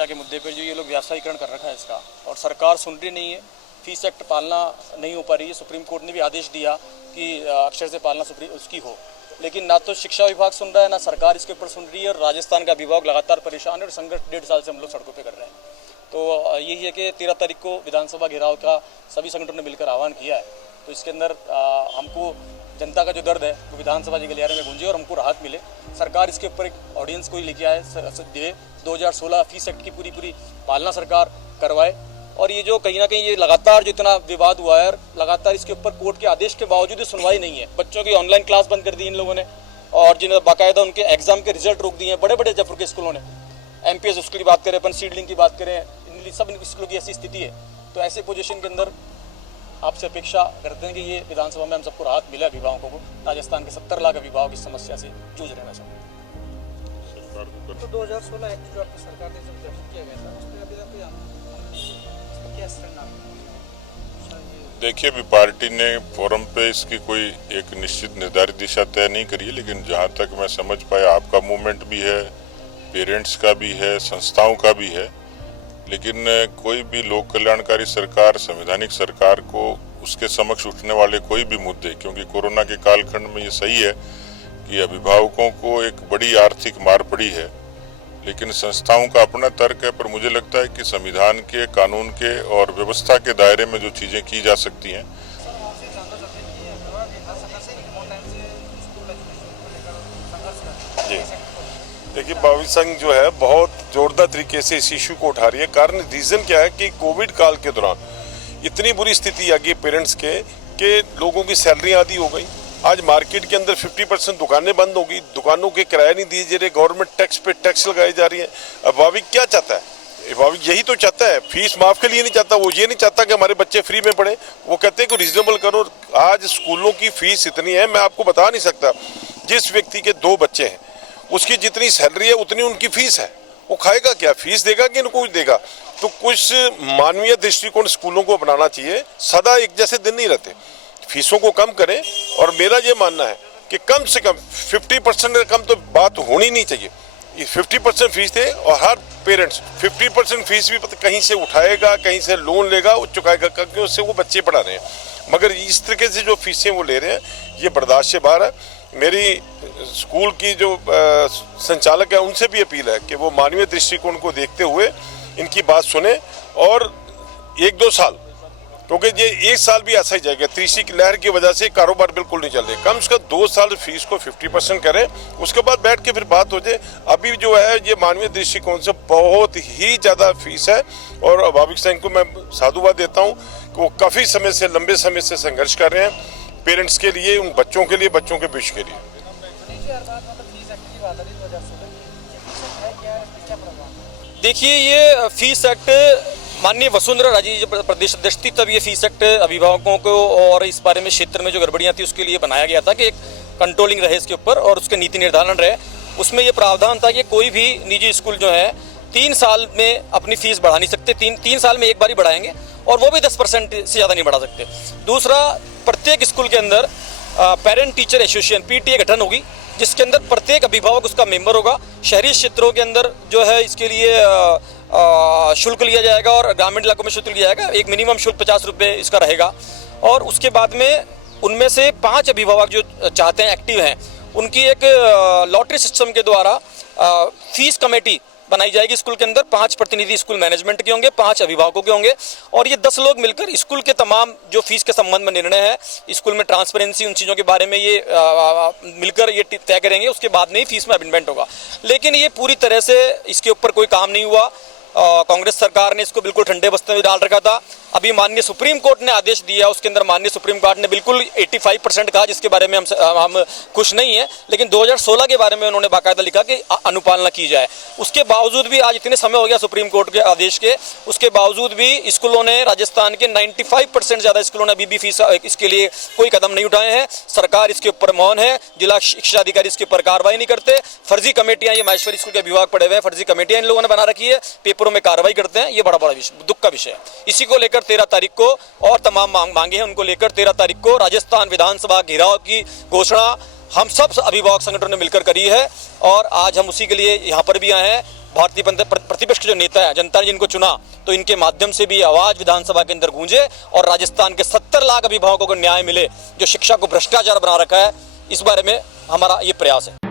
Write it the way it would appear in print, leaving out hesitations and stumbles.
शिक्षा के मुद्दे पर जो ये लोग व्यावसायीकरण कर रखा है इसका, और सरकार सुन रही नहीं है। फीस एक्ट पालना नहीं हो पा रही है। सुप्रीम कोर्ट ने भी आदेश दिया कि अक्षर से पालना उसकी हो, लेकिन ना तो शिक्षा विभाग सुन रहा है, ना सरकार इसके ऊपर सुन रही है। और राजस्थान का अभिभावक लगातार परेशान है और संघर्ष 1.5 साल से हम लोग सड़कों पे कर रहे हैं। तो यही है कि 13 तारीख को विधानसभा घेराव का सभी संगठनों ने मिलकर आह्वान किया है। तो इसके अंदर हमको जनता का जो दर्द है वो विधानसभा के गलियारे में गूंजे और हमको राहत मिले। सरकार इसके ऊपर एक ऑडियंस को ही लेके आए, 2016 फीस एक्ट की पूरी पालना सरकार करवाए। और ये जो कहीं ना कहीं ये लगातार जो इतना विवाद हुआ है, लगातार इसके ऊपर कोर्ट के आदेश के बावजूद सुनवाई नहीं है। बच्चों की ऑनलाइन क्लास बंद कर दी इन लोगों ने, और जिन्हें बाकायदा उनके एग्जाम के रिजल्ट रोक दिए हैं बड़े बड़े जयपुर के स्कूलों ने। MPS स्कूल की बात करें, अपन सीडलिंग की बात करें, इन सब स्कूलों की ऐसी स्थिति है। तो ऐसे पोजीशन के अंदर आपसे अपेक्षा करते हैं कि ये विधानसभा में हम सबको राहत मिले, अभिभावकों को। राजस्थान के 70 लाख अभिभावक इस समस्या से जूझ रहे हैं सब। तो 2016 एक्ट जो आपकी सरकार ने जब जारी किया गया था, उसमें अभी तक कोई क्या स्टैंड? देखिए, अभी पार्टी ने फोरम पे इसकी कोई एक निश्चित निर्धारित दिशा तय नहीं करी है, लेकिन जहाँ तक मैं समझ पाया आपका मूवमेंट भी है, पेरेंट्स का भी है, संस्थाओं का भी है। लेकिन कोई भी लोक कल्याणकारी सरकार, संवैधानिक सरकार को उसके समक्ष उठने वाले कोई भी मुद्दे, क्योंकि कोरोना के कालखंड में ये सही है कि अभिभावकों को एक बड़ी आर्थिक मार पड़ी है, लेकिन संस्थाओं का अपना तर्क है। पर मुझे लगता है कि संविधान के, कानून के और व्यवस्था के दायरे में जो चीज़ें की जा सकती हैं। जी देखिए, भाविक संघ जो है बहुत जोरदार तरीके से इस इशू को उठा रही है। कारण रीज़न क्या है कि कोविड काल के दौरान इतनी बुरी स्थिति आ गई पेरेंट्स के लोगों की सैलरी आधी हो गई। आज मार्केट के अंदर 50% दुकानें बंद हो गई, दुकानों के किराए नहीं दिए जा रहे, गवर्नमेंट टैक्स पे टैक्स लगाई जा रही है। अब भाविक क्या चाहता है? भाविक यही तो चाहता है, फीस माफ के लिए नहीं चाहता। वो ये नहीं चाहता कि हमारे बच्चे फ्री में पढ़े, वो कहते हैं कि रिजनेबल करो। आज स्कूलों की फीस इतनी है, मैं आपको बता नहीं सकता। जिस व्यक्ति के 2 बच्चे हैं उसकी जितनी सैलरी है उतनी उनकी फीस है। वो खाएगा क्या? फीस देगा कि इनको कुछ देगा? तो कुछ मानवीय दृष्टिकोण स्कूलों को अपनाना चाहिए। सदा एक जैसे दिन नहीं रहते, फीसों को कम करें। और मेरा ये मानना है कि कम से कम 50% से कम तो बात होनी नहीं चाहिए। 50% फीस दे और हर पेरेंट्स 50% फीस भी कहीं से उठाएगा, कहीं से लोन लेगा, वो चुकाएगा, क्योंकि उससे वो बच्चे पढ़ा रहे हैं। मगर इस तरीके से जो फीसें वो ले रहे हैं, ये बर्दाश्त से बाहर है। मेरी स्कूल की जो संचालक है उनसे भी अपील है कि वो मानवीय दृष्टिकोण को देखते हुए इनकी बात सुने। और 1-2 साल, क्योंकि ये 1 साल भी ऐसा ही जाएगा, तीसरी की लहर की वजह से कारोबार बिल्कुल नहीं चल रहे। कम से कम 2 साल फीस को 50% करें, उसके बाद बैठ के फिर बात हो जाए। अभी जो है ये मानवीय दृष्टिकोण से बहुत ही ज़्यादा फीस है। और भाविक संघ को मैं साधुवाद देता हूँ कि वो काफ़ी समय से, लंबे समय से संघर्ष कर रहे हैं पेरेंट्स के लिए, उन बच्चों के लिए, बच्चों के भविष्य के लिए। देखिए, ये फीस एक्ट माननीय वसुंधरा राजे जी प्रदेश अध्यक्ष थी, तब ये फीस एक्ट अभिभावकों को और इस बारे में क्षेत्र में जो गड़बड़ियां थी उसके लिए बनाया गया था कि एक कंट्रोलिंग रहे इसके ऊपर और उसके नीति निर्धारण रहे। उसमें ये प्रावधान था कि कोई भी निजी स्कूल जो है 3 साल में अपनी फीस बढ़ा नहीं सकते। 3 साल में एक बार ही बढ़ाएंगे, और वो भी 10% से ज़्यादा नहीं बढ़ा सकते। दूसरा, प्रत्येक स्कूल के अंदर पेरेंट टीचर एसोसिएशन PTA गठन होगी, जिसके अंदर प्रत्येक अभिभावक उसका मेंबर होगा। शहरी क्षेत्रों के अंदर जो है इसके लिए शुल्क लिया जाएगा और ग्रामीण इलाकों में शुल्क लिया जाएगा। एक मिनिमम शुल्क 50 रुपये इसका रहेगा। और उसके बाद में उनमें से 5 अभिभावक जो चाहते हैं, एक्टिव हैं, उनकी एक लॉटरी सिस्टम के द्वारा फीस कमेटी बनाई जाएगी स्कूल के अंदर। 5 प्रतिनिधि स्कूल मैनेजमेंट के होंगे, 5 अभिभावकों के होंगे, और ये 10 लोग मिलकर स्कूल के तमाम जो फीस के संबंध में निर्णय है, स्कूल में ट्रांसपेरेंसी, उन चीज़ों के बारे में ये मिलकर ये तय करेंगे। उसके बाद में ही फीस में अमेंडमेंट होगा। लेकिन ये पूरी तरह से इसके ऊपर कोई काम नहीं हुआ। कांग्रेस सरकार ने इसको बिल्कुल ठंडे बस्ते में डाल रखा था। अभी माननीय सुप्रीम कोर्ट ने आदेश दिया, उसके अंदर माननीय सुप्रीम कोर्ट ने बिल्कुल 85% कहा, जिसके बारे में हम खुश नहीं है। लेकिन 2016 के बारे में उन्होंने बाकायदा लिखा कि अनुपालना की जाए। उसके बावजूद भी आज इतने समय हो गया सुप्रीम कोर्ट के आदेश के, उसके बावजूद भी स्कूलों ने, राजस्थान के 95% ज़्यादा स्कूलों ने अभी भी फीस इसके लिए कोई कदम नहीं उठाए हैं। सरकार इसके ऊपर मौन है, जिला शिक्षा अधिकारी इसके ऊपर कार्रवाई नहीं करते। फर्जी कमेटियां, ये माहेश्वरी स्कूल के अभिभावक पड़े हुए हैं, फर्जी कमेटियां इन लोगों ने बना रखी है, पेपरों में कार्रवाई करते हैं। ये बड़ा दुख का विषय है। इसी को लेकर 13 तारीख को और तमाम मांगे हैं, उनको लेकर 13 तारीख को राजस्थान विधानसभा घेराव की घोषणा हम सब अभिभावक संगठनों ने मिलकर करी है और आज हम उसी के लिए यहाँ पर भी आए हैं। भारतीय प्रतिपक्ष के जो नेता है, जनता ने जिनको चुना, तो इनके माध्यम से भी आवाज विधानसभा के अंदर गूंजे और राजस्थान के 70 लाख अभिभावकों को न्याय मिले जो शिक्षा को भ्रष्टाचार बना रखा है। इस बारे में हमारा ये प्रयास है।